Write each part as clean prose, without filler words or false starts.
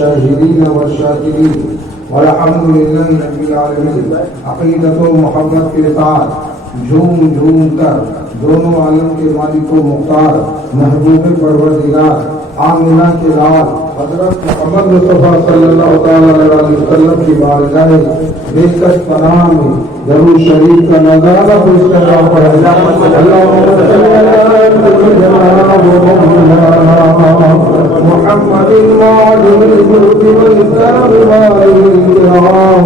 الشاهدين والشاكرين والحمد لله رب العالمين. عقیدت و محبت کے ساتھ جھوم جھوم کر دونوں عالم کے مالک و مختار محبوب پروردگار آمنہ کے لال حضرت محمد مصطفیٰ صلی اللہ تعالیٰ علیہ وسلم کی بارگاہ بےکش پناہ میں درود شریف کا نظارہ پیش کر رہا ہے. اللہم صلی محمد معلوم الجود والكرم والإكرام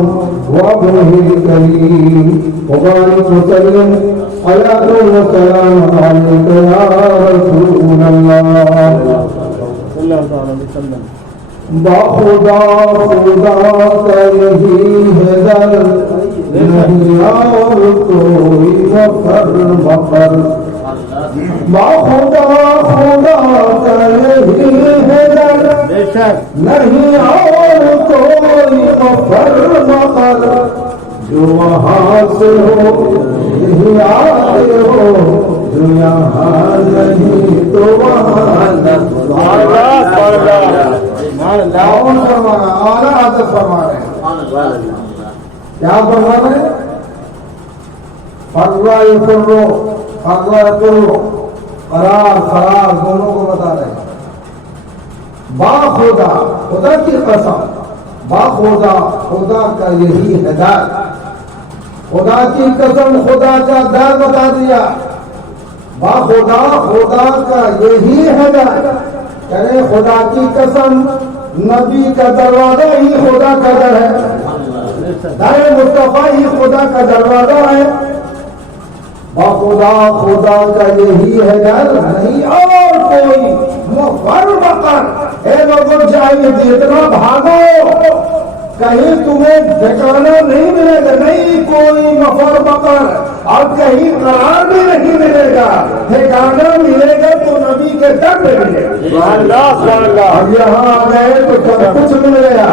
وابنه الكريم وبارك وسلم على وسلام عليك يا رسول الله. باخدا خدا کا یہی ہے در نہیں اور کوئی مفر مفر. باخدا خدا کا یہی ہے در نہیں اور کوئی مفر مفر. جو وہاں سے ہو یہی آتے ہو جو یہاں نہیں تو وہاں نہ. اعلیٰ حضرت فرما رہے ہیں. کیا فرما رہے ہیں؟ فروا فرو فروا فرو قرار قرار دونوں کو بتا رہے ہیں. با خدا خدا کی قسم با خدا خدا کا یہی ہدایت. خدا کی قسم خدا کا در بتا دیا. با خدا خدا کا یہی ہدایت. یعنی خدا کی قسم نبی کا دروازہ ہی خدا کا در ہے. در مصطفیٰ ہی خدا کا دروازہ ہے. خدا خدا کا یہی ہے در نہیں اور کوئی مفر مقر. اے لوگوں چاہیے جتنا بھاگو کہیں تمہیں ٹھکانا نہیں ملے گا. نہیں کوئی مفر مقر اور کہیں قرار بھی نہیں ملے گا. ٹھکانا ملے گا تو نبی کے در میں ملے گا. اب یہاں آ گئے تو سب کچھ مل گیا.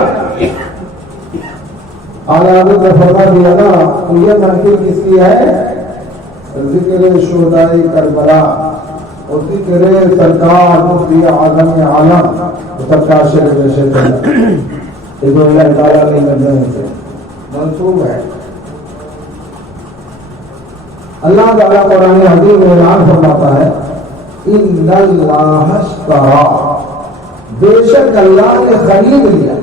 آلہ نے فرما دیا نا یہ محفل کس کی ہے؟ ذکر شہدائے کربلا اور ذکر سرکار مفتی اعظم عالم سرکار شریف رشید یہ جو اللہ تعالیٰ نے مجموعے سے منسوب ہے. اللہ تعالیٰ قرآن حکیم میں اعلان فرماتا ہے ان اللہ اشتری بے شک اللہ نے خرید لیا.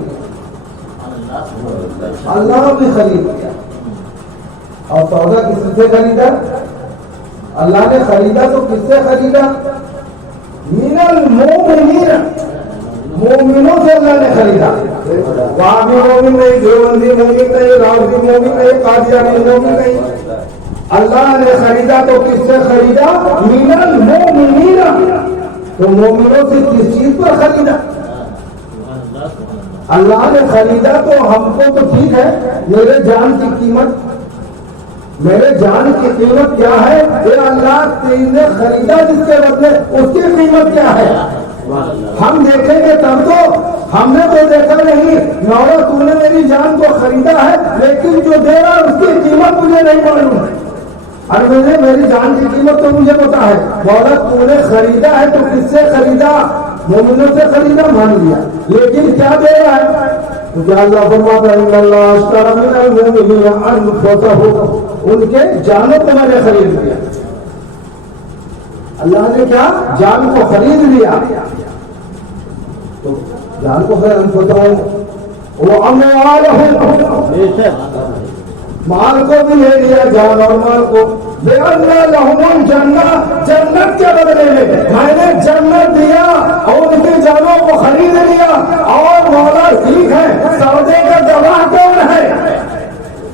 اللہ بھی خرید لیا. اور سودا کس سے خریدا؟ اللہ نے خریدا تو کس سے خریدا؟ من المؤمنین مومنوں سے اللہ نے خریدا. وہاں بھی مومن نہیں, دیوبندی مومن نہیں, راوی مومن نہیں, قادیانی مومن نہیں. اللہ نے خریدا تو کس سے خریدا؟ من المؤمنین. تو مومنوں سے کس چیز پر خریدا؟ اللہ نے خریدا تو ہم کو تو ٹھیک ہے. میرے جان کی قیمت میرے جان کی قیمت کیا ہے؟ اے اللہ تین نے خریدا جس کے بدلے اس کی قیمت کیا ہے؟ ہم دیکھیں گے تب تو. ہم نے تو دیکھا نہیں. مولا تو نے میری جان کو خریدا ہے لیکن جو دے رہا اس کی قیمت مجھے نہیں معلوم ہے. اور میری جان کی قیمت تو مجھے پتا ہے. مولا تو نے خریدا ہے تو کس سے خریدا؟ مومنوں سے خریدا مان لیا, لیکن کیا دے رہا ہے؟ تو کیا اللہ فرماتا ہے ان اللہ اشتری من المؤمنین انفسهم, ان کے جانوں کو میں نے خرید لیا. اللہ نے کیا جان کو خرید لیا. تو جان کو انفسهم واموالهم مال کو بھی لے لیا, جان اور مال کو. بِأَنَّ لَهُمُ الْجَنَّةَ جنت کے بدلے میں میں نے جنت دیا اور ان کی جانوں کو خرید لیا. اور مولا ٹھیک ہے, سودے کا گواہ کون ہے؟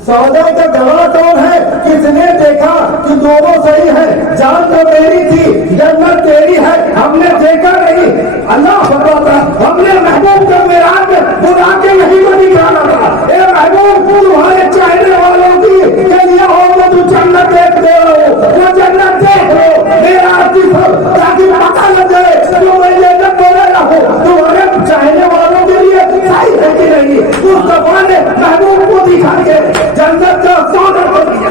سودے کا گواہ کون ہے؟ کس نے دیکھا کہ دونوں صحیح ہے؟ جان تو میری تھی, جنت تیری ہے, ہم نے دیکھا نہیں. اللہ فرماتا ہم نے محبوب کو معراج میں بلا کے نہیں کو نکالا تھا. اے محبوب تمہارے چاہنے والوں کی کہ یہ ہو تو جنت دیکھ دے رہو, وہ جنت دیکھ لو میرا سب تاکہ پتہ لگ جائے جو میں جنت بولے رہا ہوں تمہارے چاہنے والوں کے لیے صحیح ہے کہ نہیں. مصطفیٰ نے محبوب کو دکھا کے جنت کا سودا کر دیا.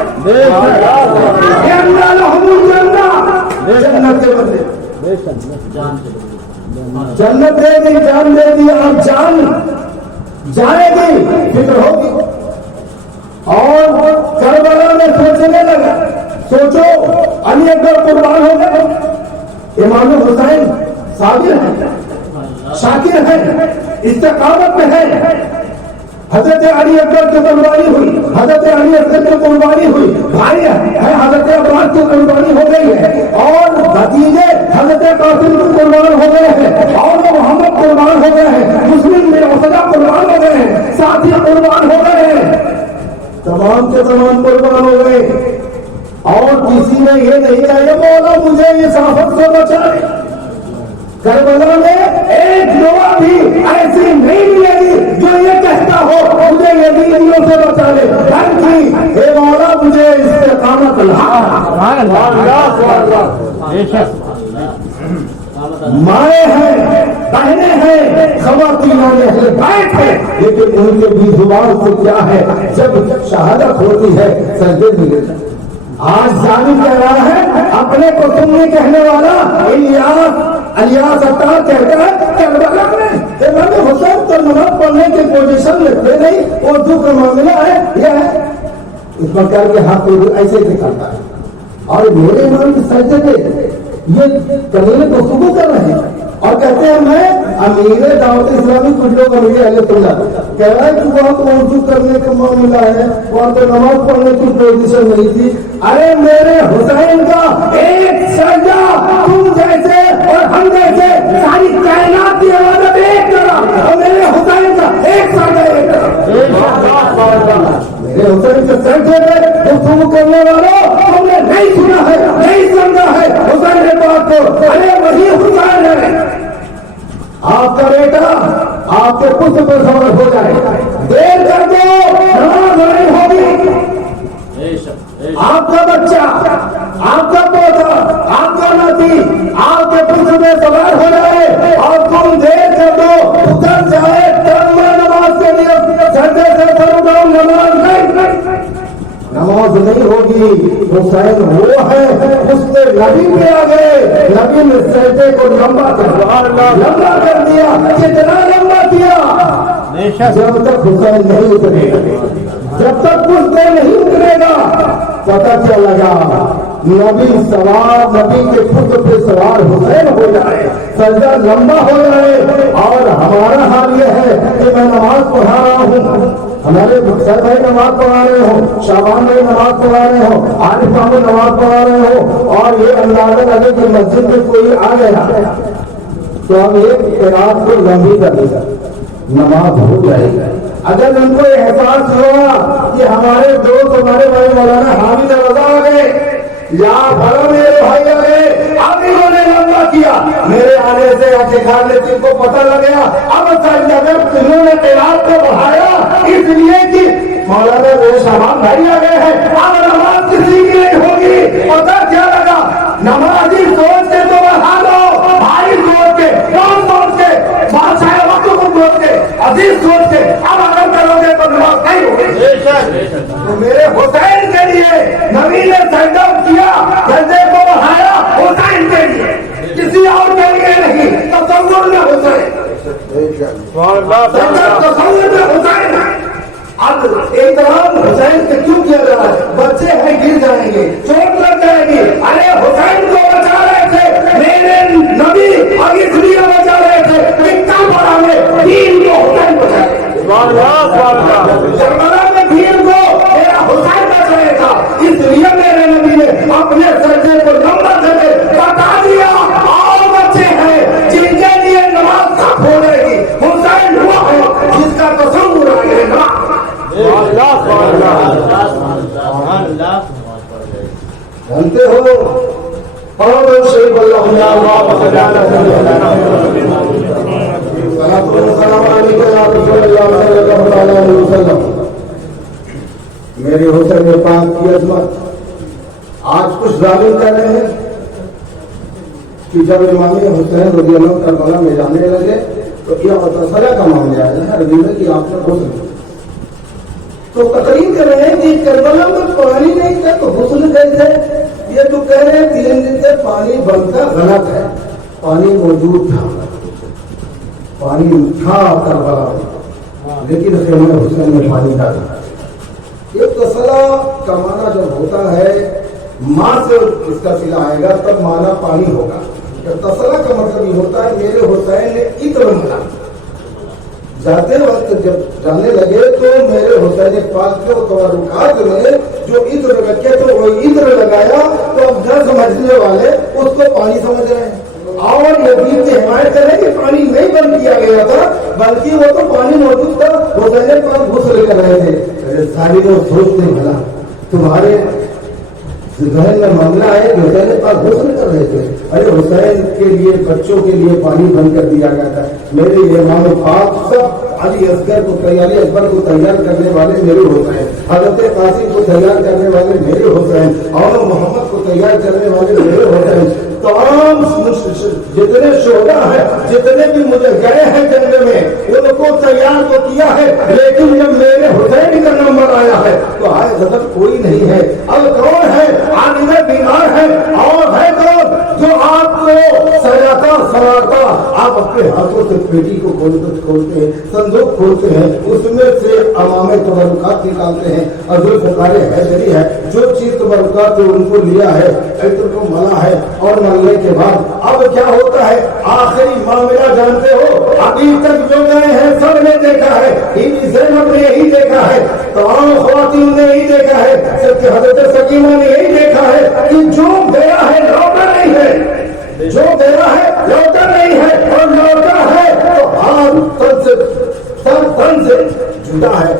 جنت کے بدلے जन्नत दे दी, जान दे दी, अब जान जाएगी, फिक्र होगी। और करबला में सोचने लगा, सोचो अली अकबर कुर्बान हो गए, इमाम हुसैन साबिर है, शाकिर है, इस्तिकामत में है। हजरत अली अकबर की कुर्बानी हुई, हजरत अली अकबर की कुर्बानी हुई, भाई है हजरत अब्बास की कुर्बानी हो गई है, और भतीजे हजरत कासिम की कुर्बान हो गए हैं, और वो मोहम्मद कुर्बान हो गए हैं, मुस्लिम में कुर्बान हो गए हैं, साथी कुर्बान हो गए हैं, तमाम के तमाम कुर्बान हो गए। और किसी ने ये नहीं कहा ये मौला मुझे इस आफत से बचाए। करबला में एक लोहा भी ऐसी नहीं मिलेगी जो ये कहता हो मुझे यजीदियों से बचा ले, बल्कि हे मौला मुझे इस्तिकामत माए हैं, बहने हैं, खवातीन बैठ है, लेकिन उनके भी जुबान से क्या है, जब शहादत होती है सजदे में गिरते। आज जालिम कह रहा है, अपने को सुन्नी कहने वाला इलियास अत्तार कहता है करबला में इमाम हुसैन तो नमाज पढ़ने की पोजीशन में थे नहीं, वो दुख मामला है, यह है इस प्रकार के हाथ ऐसे निकलता है। और मेरे इमाम की सजदे पे ये कमीने गुफ्तगू कर रहे हैं और कहते हैं मैं अमीर दावत इस्लामी, कुछ लोग अमीर अहले सुन्नत कह रहा है कि वहाँ तो वजू करने का मामला है, वहाँ तो नमाज पढ़ने की पोजीशन नहीं थी। अरे मेरे हुसैन का एक सजदा तुम जैसे और हम जैसे सारी कायनात की इबादत एक करा, और मेरे हुसैन का एक सजदा एक करा। मेरे हुसैन के सजदे में गुफ्तगू करने वालों तुमने नहीं सुना है, नहीं समझा है हुसैन के बात को। अरे वही हुसैन है, आपका बेटा आपके पुत्र पर सवार हो जाए, देर कर दो नमाज नहीं होगी। आपका बच्चा, आपका पोता, आपका नाती आपके पुत्र में सवार हो जाए और तुम देर कर दो, उतर जाए तब मैं नमाज के लिए सजदे से करूंगा, नमाज नहीं होगी। हुसैन वो है उसने नबी पे आ गए, नबी ने सजदे को लंबा कर दिया, कितना लंबा किया, जब तक हुसैन नहीं उतरेगा, जब तक कुर्ते नहीं उतरेगा पता क्या लगा नबी सवार, नबी के पुत्र पे सवार हुसैन हो जाए, सजदा लंबा हो जाए। और हमारा हाल यह है कि मैं नमाज पढ़ा रहा हूँ, हमारे मुख्तार भाई नमाज पढ़ा रहे हो, शाबान भाई नमाज पढ़ा रहे हो, आरिफ साहब नमाज पढ़ा रहे हो, और ये अंदाजा लगे कि मस्जिद में कोई आ गया तो हम एक रात को लंबी कर देगा, नमाज हो जाएगी। अगर उनको एहसास हुआ कि हमारे दोस्त हमारे भाई मौलाना हामिद रजा आ गए या भला मेरे भाई आ गए, अब इन्होंने लंबा किया, मेरे आने से अखिकार ने जिनको पता लग गया, अब जब इन्होंने किरात को बढ़ाया इसलिए कि मौलाना मेरे शाबान भाई आ गए हैं, अब नमाज किसी की नहीं होगी। पता क्या लगा, नमाजी सोच के तो बढ़ा लो, भाई सोच के, कौन सोच के, बादशाह वक्त को सोच के, अजीज सोच के, अब अगर करोगे तो नमाज नहीं होगी। तो मेरे हुसैन के लिए नबी ने सजदा किया, सजदे को बढ़ाया हुसैन के लिए, किसी और के लिए नहीं। तसव्वुर में हुसैन, तसव्वुर में हुसैन। अब एहतराम हुसैन से क्यों किया जा रहा है, बच्चे हैं गिर जाएंगे, चोट लग जाएगी, अरे हुसैन को बचा रहे थे मेरे नबी, और इसलिए बचा रहे थे कितना बड़ा में दीन को हुसैन बचाए, करबला में दीन को मेरा हुसैन बचाएगा, इसलिए मेरे नबी ने अपने सजदे को लंबा करके बता दिया। और बच्चे हैं जिनके लिए नमाज कब होगी, हुसैन हुआ है जिसका तसव्वुर है नमाज। जानते हो और शेख मेरे हुसैन पाक की अजमत। आज कुछ जालिम कर रहे हैं कि जब इमाम हुसैन रज़ियल्लाहु करबला में जाने लगे तो क्या होता, सजा का मामला आया है रबीना की आपने हुस्न, तो तकरीर कर रहे हैं कि करबला में पानी नहीं था तो हुस्न कैसे। ये तो कह रहे हैं 3 दिन से पानी बनता गलत है, पानी मौजूद था, पानी था करबला में, लेकिन खैमे हुसैन में पानी डाला। ये तसला का माना जब होता है माँ से इसका सिला आएगा तब माना पानी होगा। तसला का मतलब ये होता है मेरे हुसैन ने इत्र मिला। जाते वक्त जब जाने लगे तो मेरे हुसैन पाक के तबरुकात में जो इत्र रखे तो वो इत्र लगाया, तो अब न समझने वाले उसको पानी समझ रहे हैं और यजीद की हिमायत करें कि पानी नहीं बंद किया गया था, बल्कि वो तो पानी मौजूद था। हुसैन पाक गुस्ल कर रहे थे। सारी लोग सोचते भला तुम्हारे जहन में मामला है कि हुसैन पाक गुस्ल कर रहे थे। अरे हुसैन के लिए बच्चों के लिए पानी बंद कर दिया गया था। मेरे इमाम पाक सब अली असगर को तैयारी अकबर को तैयार करने वाले मेरे हुसैन, हजरत कासिम को तैयार करने वाले मेरे हुसैन, और मोहम्मद को तैयार करने वाले मेरे हुसैन। तमाम जितने शोहदा है, जितने भी मुझे गए हैं जंग में, उनको तैयार तो किया है, लेकिन जब मेरे हुसैन का नंबर आया है तो आए गजब कोई नहीं है। अब कौन है? आदमी बीमार है और है कौन जो आपको सजाता सवारता, आप अपने हाथों से पेटी को खोलते हैं, संदूक खोलते हैं, उसमें से अमामे तबरुकात निकालते हैं और जो फुकारे हैदरी है जो चीज तबरुकात उनको लिया है इत्र को मला है, और मलने के बाद अब क्या होता है? आखिरी मामला जानते हो, अभी तक जो गए हैं सब ने देखा है, ज़ैनब ने यही देखा है, तमाम ख्वातीन ने यही देखा है, सिर्फ हजरत सकीना ने यही देखा है कि जो गया है लौटा नहीं है, जो गया है लौटा नहीं है, और लौटा है तो हाथ तन से सब तन से जुटा है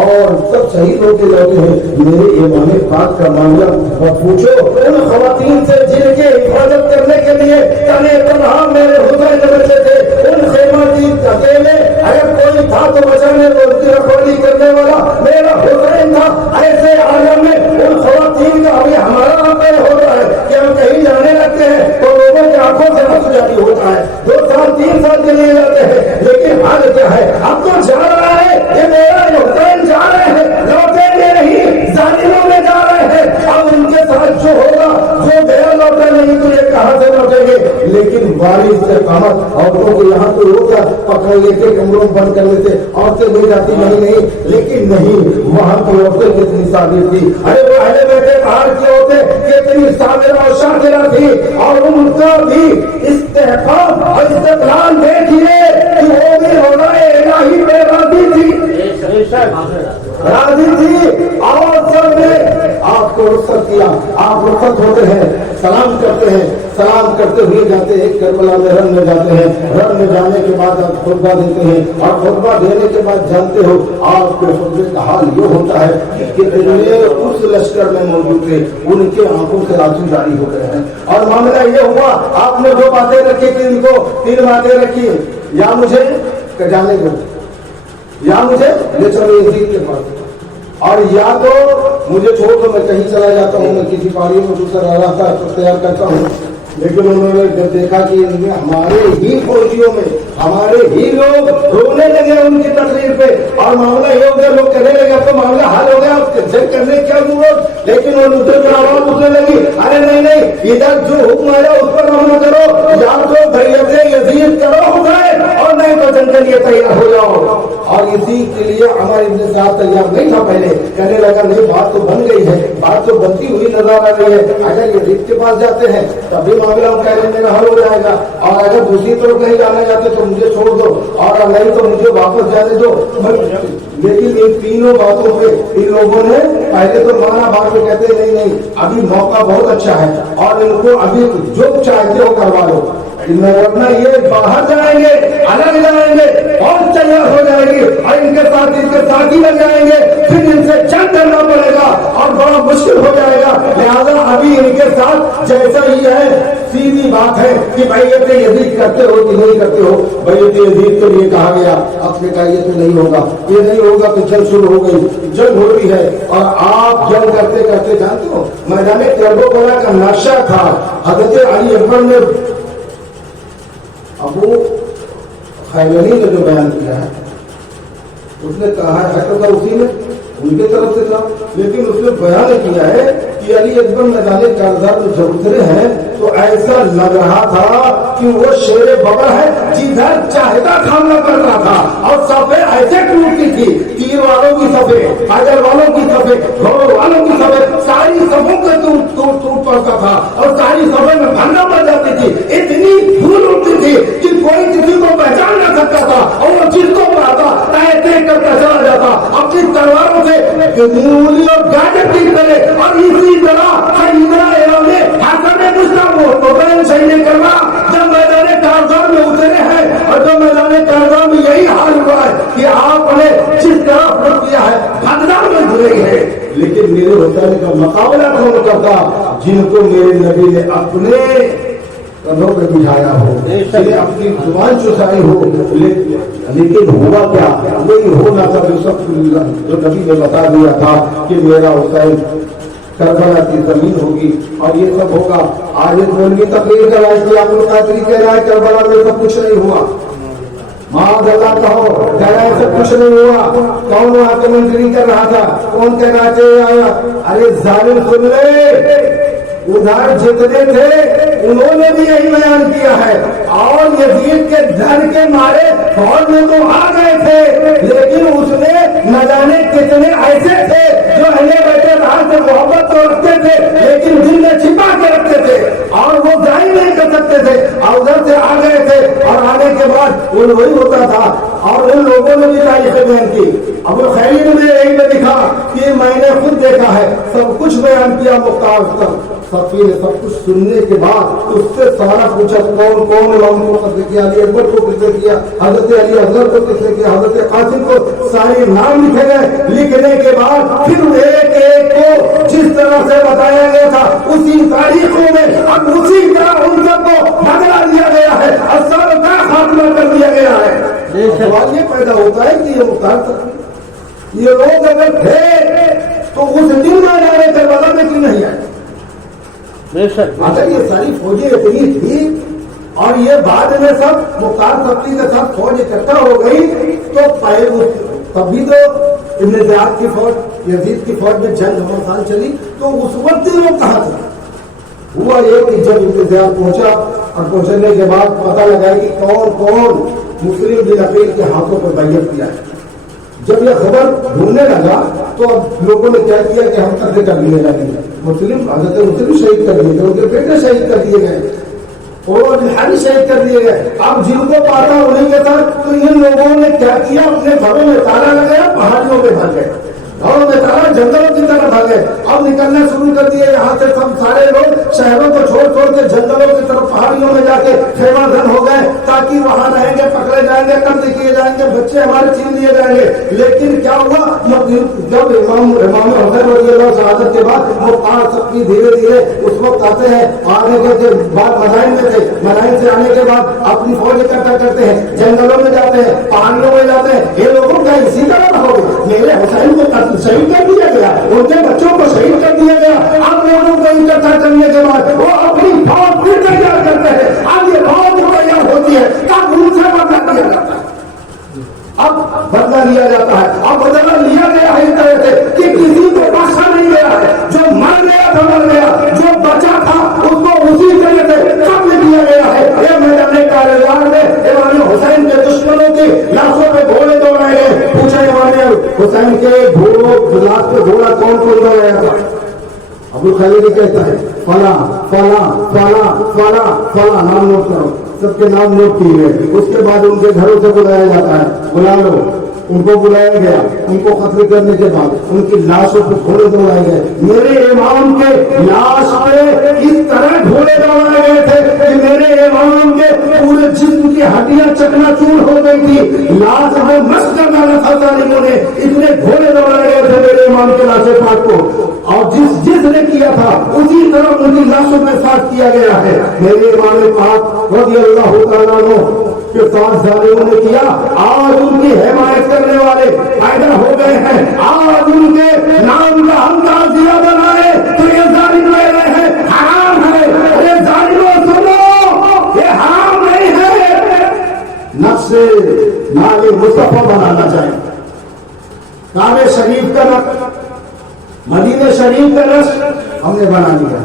और सब शहीदों के लौटे हैं। मेरे इमाम पाक का मामला मत पूछो उन खवातीन से जिनके हिफाजत करने के लिए तने तनहा मेरे हुसैन बचे थे, उन खेमा की अकेले अगर कोई था तो बचाने उनकी रखवाली करने वाला मेरा हुसैन था। ऐसे आलम में उन खवातीन का अभी हमारा आंकड़ा होता है कि हम कहीं जाने लगते हैं तो लोगों की आंखों से आंसू जारी होता है, 2 साल 3 साल के लिए जाते हैं, लेकिन हाल क्या है? अब तो जा रहा है ये मेरा हुसैन जा रहे हैं, लौटेंगे नहीं, जालिमों में जा रहे हैं। अब उनके साथ जो होगा, जो गया लौटा नहीं तो ये कहां से लौटेंगे? लेकिन बारिश से कहत औरतों को यहाँ तो रोका पकड़ लेके कमरों में बंद कर लेते, औरतें नहीं जाती नहीं, लेकिन नहीं, वहां की औरतें कितनी साबिर थी। अरे वो अहले बैठे बाहर की औरतें कितनी साबिर और शाकिरा थी, और उनका भी इस्तेहकाम और इस्तेकलाल देखिए कि वो भी होना इलाही पे राजी थी और सब ने आपको रुखसत किया। आप रुखसत होते हैं, सलाम करते हैं, सलाम करते हुए जाते हैं करबला में, रन में जाते हैं, रन में जाने के बाद आप खुतबा देते हैं, और खुतबा देने के बाद जानते हो आपके खुतबे का हाल ये होता है कि जितने उस लश्कर में मौजूद थे उनके आंखों से आंसू जारी हो गए हैं। और मामला ये हुआ, आपने 2 बातें रखी थी, इनको 3 बातें रखी, या मुझे जाने दो, या मुझे ले चलो यजीद के पास, और या तो मुझे छोड़ दो, मैं कहीं चला जाता हूँ, मैं किसी पहाड़ी में दूसरा रास्ता तैयार करता हूँ। लेकिन उन्होंने जब देखा कि इनमें हमारे ही फौजियों में हमारे ही लोग रोने लगे उनकी तकरीर पे, और मामला ये हो गया, लोग कहने लगे तो मामला हल हो गया, जब करने क्या जरूरत? लेकिन वो उधर जो आवाज उठने लगी, अरे नहीं नहीं, इधर जो हुक्म आया उस पर अमल करो, या तो बैयत यजीद करो हुसैन, और नहीं तो जंग के लिए तैयार हो जाओ। और इसी के लिए अमर इब्न साद तैयार नहीं था पहले, कहने लगा नहीं बात तो बन गई है, बात तो बनती हुई नजर आ रही है, अगर यजीद के पास जाते हैं तभी मामला हम कह रहे हैं मेरा हल हो जाएगा, और अगर दूसरी तरफ नहीं जाना चाहते तो मुझे छोड़ दो, और नहीं तो मुझे वापस जाने दो। लेकिन इन तीनों बातों पे इन लोगों ने पहले तो माना, बाद में कहते नहीं नहीं अभी मौका बहुत अच्छा है और इनको अभी जो चाहते हो करवा लो, वरना ये बाहर जाएंगे, अलग जाएंगे और तैयार हो जाएंगे और इनके साथ ही लग जाएंगे, फिर इनसे जंग करना पड़ेगा और बड़ा मुश्किल हो जाएगा। लिहाजा अभी इनके साथ जैसा ही है, सीधी बात है कि बैयत यजीद करते हो कि नहीं करते हो। बैयत यजीद के लिए कहा गया, आपने कहा ये तो नहीं होगा, ये नहीं होगा तो जंग शुरू हो गई, जंग हो रही है और आप जंग करते करते जानते हो मैदान करबला का नक्शा था, हजरत अली अकबर ने अबू खैलनी ने जो बयान किया है उसने कहा है तो उसी ने उनके तरफ से था, लेकिन उसने बयान किया है कि अली अकबर मैदान कारजार में जब उतरे हैं तो ऐसा लग रहा था कि वो शेर बकर है जिधर चाहता था हमला करता था और सफे ऐसे टूटती थी, तीर वालों की सफे, अजर वालों की सफे, घोड़ों वालों की सफे, सारी सफों के टूट पड़ता था और सारी सफे में भंगा बच जाती थी। इतनी धूल उठती थी कि कोई किसी को पहचान न सकता था और वो जिसको पाता तय करता चला जाता अपनी तलवारों से मूली और गाजर की तरह। और इसी तरह सही नहीं करना जब मैदान कारगिल में उतरे हैं और जब मैदान कारगिल में यही हाल हुआ है कि आपने जिस तरह रुख किया है बगदाद में जुड़े हैं, लेकिन मेरे हुसैन का मुकाबला कौन करता जिनको मेरे नबी ने अपने कंधों पर बिठाया हो, अपनी जुबान चुसाई हो। लेकिन हुआ क्या, वही होना था जो नबी ने बता दिया था कि मेरा हुसैन करबला की जमीन होगी और ये सब होगा। आज इस मौलवी तकरीर कराई थी, आप लोग कह रहा है करबला में सब कुछ नहीं हुआ, माज़अल्लाह कहो कह रहा है सब कुछ नहीं हुआ। कौन वहां के मंत्री कर रहा था, कौन कह रहा था अरे जालिम सुन ले, उधर जितने थे उन्होंने भी यही बयान किया है और यजीद के डर के मारे फौज में तो आ गए थे, लेकिन उसमें न जाने कितने ऐसे थे जो अहले बैठे राज से मोहब्बत तो रखते थे लेकिन दिल में छिपा के रखते थे और वो जाहिर नहीं कर सकते थे और उधर से आ गए थे। और आने के बाद वो वही होता था और उन लोगों ने भी तारीखें बयान की। अबुल खैर ने यही में लिखा कि मैंने खुद देखा है, सब कुछ बयान किया मुख्तार सफी ने सब कुछ सुनने के बाद उससे सारा पूछा कौन कौन इमाम को कत्ल किया, अली अकबर को किसने किया, हजरत अली अजहर को किसने किया, हजरत कासिम को, सारे नाम लिखे गए। लिखने के बाद फिर एक एक को जिस तरह से बताया गया था उसी तारीखों में और उसी तरह उन सबको बदला दिया गया है और सबका खात्मा कर दिया गया है। सवाल ये पैदा होता है कि ये मुख्तार ये लोग अगर थे तो उस दिन में जाने करबला में क्यों नहीं आए? अच्छा ये सारी फौजें इतनी थी और ये बाद में सब मुख्तार सब्ती के साथ फौज इकट्ठा हो गई तो तभी तो इब्न ज़ियाद की फौज, यजीद की फौज में जंग 9 साल चली, तो उस वक्त ही लोग कहा था। हुआ ये कि जब इब्न ज़ियाद पहुंचा और पहुंचने के बाद पता लगा कि कौन कौन मुस्लिम बिन अकील के हाथों पर बैयत किया है। जब यह खबर ढूंढने लगा तो अब लोगों ने क्या किया कि हम कत्ल कर लिए जाएंगे, मुस्लिम हजरत मुस्लिम शहीद कर दिए गए, उनके बेटे शहीद कर दिए गए और बिहारी शहीद कर दिए गए। अब जिनको पाता उन्हीं के साथ। तो इन लोगों ने क्या किया, अपने घरों में ताला लगाया, पहाड़ियों में भाग गए, घरों में ताला, जंगलों की तरफ भागे। अब निकलना शुरू कर दिए यहाँ से सब सारे लोग शहरों को छोड़ छोड़ के जंगलों की तरफ पहाड़ियों में जाके खेमाधन हो गए ताकि वहां रहेंगे, पकड़े जाएंगे, कब्ज किए जाएंगे, बच्चे हमारे छीन लिए जाएंगे। लेकिन क्या हुआ, जब इमाम हुसैन रज़ियल्लाहु शहादत के बाद मुख्तार सब्ती धीरे धीरे उस वक्त आते हैं, आने के बाद मदाइन में थे, मदाइन से आने के बाद अपनी फौज इकट्ठा करते हैं, जंगलों में जाते हैं, पहाड़ियों में जाते हैं। ये लोगों का इसी तरह हो मेरे हुसैन को शहीद कर दिया गया, उनके बच्चों को शहीद कर दिया गया। अब लोगों को इकट्ठा करने के बाद वो अपनी फौज फिर तैयार करते हैं। अब ये फौज तैयार होती है तब उनसे बदला लिया जाता है। अब बदला लिया जाता है, अब बदला लिया गया है इस तरह से कि किसी को बख्शा नहीं गया है। जो मर गया था मर गया, जो बचा था उसको उसी तरह से कत्ल किया गया है। ये मैदान कारगिल में इमाम हुसैन के दुश्मनों की लाशों पे घोड़े दौड़ाए गए। पूछा इमाम हुसैन के लाश पे घोड़ा कौन कौन दौड़ाया था? अबू खालिद कहता है फला फला फला फला फला, नाम नोट करो, सबके नाम नोट किए गए। उसके बाद उनके घरों से बुलाया जाता है, बुला लो। उनको बुलाया गया, उनको कत्ल करने के बाद उनकी लाशों पर घोड़े दौड़ाए गए। मेरे इमाम के लाश पे इस तरह घोड़े दौड़ाए गए थे कि मेरे इमाम के पूरे जिस्म की हड्डियां चकनाचूर हो गई थी। लाश में मस्त कर डाला था जालिमों ने, इतने घोड़े दौड़ाए गए थे मेरे इमाम के लाशे पाक को। और जिसने किया था उसी तरह उनकी लाशों में साथ किया गया है। मेरे इमाम पाक रज़ियल्लाहु तआला अन्हु के साथ जालिमों ने किया। आज उनकी हिमायत करने वाले पैदा हो गए हैं, आज उनके नाम का हम ताज़िया बनाए तो ये जालिम ले रहे हैं, हराम है। अरे जालिमों सुनो, ये हराम नहीं है। नक्शे नाले मुस्तफा बनाना चाहिए। काबे शरीफ का नक्श, मदीने शरीफ का नक्श हमने बना लिया।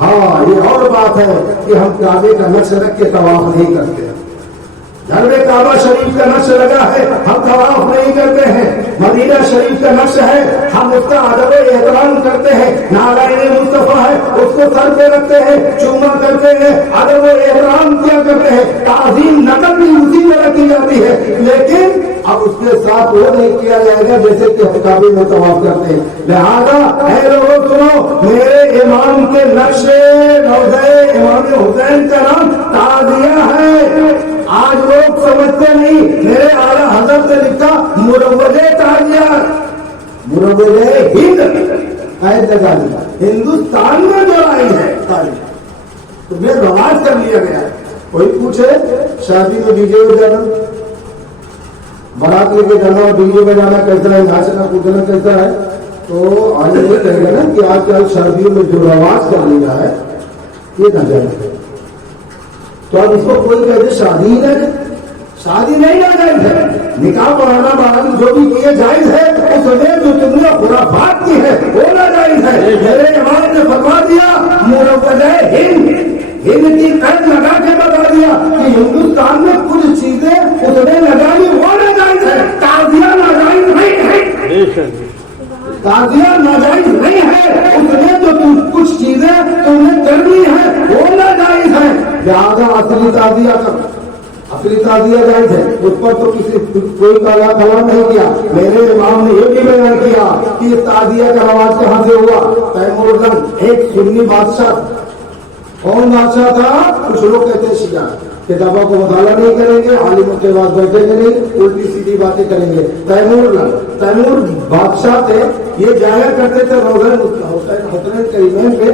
हाँ, ये और बात है कि हम काबे का नक्श रख के तवाफ नहीं करते। گھر میں کعبہ شریف کا نقش لگا ہے، ہم طواف نہیں کرتے ہیں. مدینہ شریف کا نقش ہے، ہم اس کا ادب و احترام کرتے ہیں. نالائن مصطفیٰ ہے، اس کو سر پہ رکھتے ہیں، چوما کرتے ہیں، ادب و احترام کیا کرتے ہیں. تعظیم نقل بھی اسی طرح کی جاتی ہے، لیکن اب اس کے ساتھ وہ نہیں کیا جائے گا جیسے کہ ہم کعبے میں طواف کرتے ہیں. لہذا اے لوگوں سنو، میرے امام کے نقش روضہ امام حسین کا نام تعزیہ ہے. آج لوگ سمجھتے نہیں. میرے اعلیٰ حضرت نے لکھا مروجے تعزیہ، مروجے ہند عہد لگانی ہندوستان میں جو آئی ہے تعزیہ تو یہ رواج کر لیا گیا ہے. کوئی پوچھے شادی میں ڈی جے ہو جانا، بارات لے کے جانا اور ڈی جے میں جانا کیسا ہے، ناچنا کودنا کیسا ہے، تو آج یہ کہیں گے نا کہ آج کل شادیوں میں جو رواج کر لیا ہے یہ نہ جائے. تو اب اس کو کوئی کہتے شادی ہی نہ جائے، شادی نہیں ناجائز ہے. نکاح پڑھانا بارات جو بھی کیے جائز ہے، اس میں جو تم نے خرافات کی ہے وہ ناجائز ہے. میرے امام نے فرما دیا مروجہ ہند، ہند کی قید لگا کے بتا دیا کہ ہندوستان میں کچھ چیزیں اس نے لگائی وہ ناجائز ہے. تعزیہ ناجائز نہیں ہے، تعزیہ ناجائز نہیں ہے. اس نے جو کچھ چیزیں تم نے کرنی ہے وہ ناجائز ہے. لہٰذا اصلی تعزیہ کا اصلی تعزیہ جائز ہے، اس پر تو کوئی کالا کلام نہیں کیا. میرے امام نے یہ بھی بیان کیا کہ تعزیہ کا رواج کہاں سے ہوا. تیمور لنگ ایک سنی بادشاہ، کون بادشاہ تھا؟ کچھ لوگ کہتے ہیں شیعہ، کتابوں کو مطالعہ نہیں کریں گے، عالموں کے بعد بیٹھیں گے نہیں، الٹی سیدھی باتیں کریں گے. تیمور بادشاہ تھے، یہ جایا کرتے تھے روضہ حسین کریمین پہ،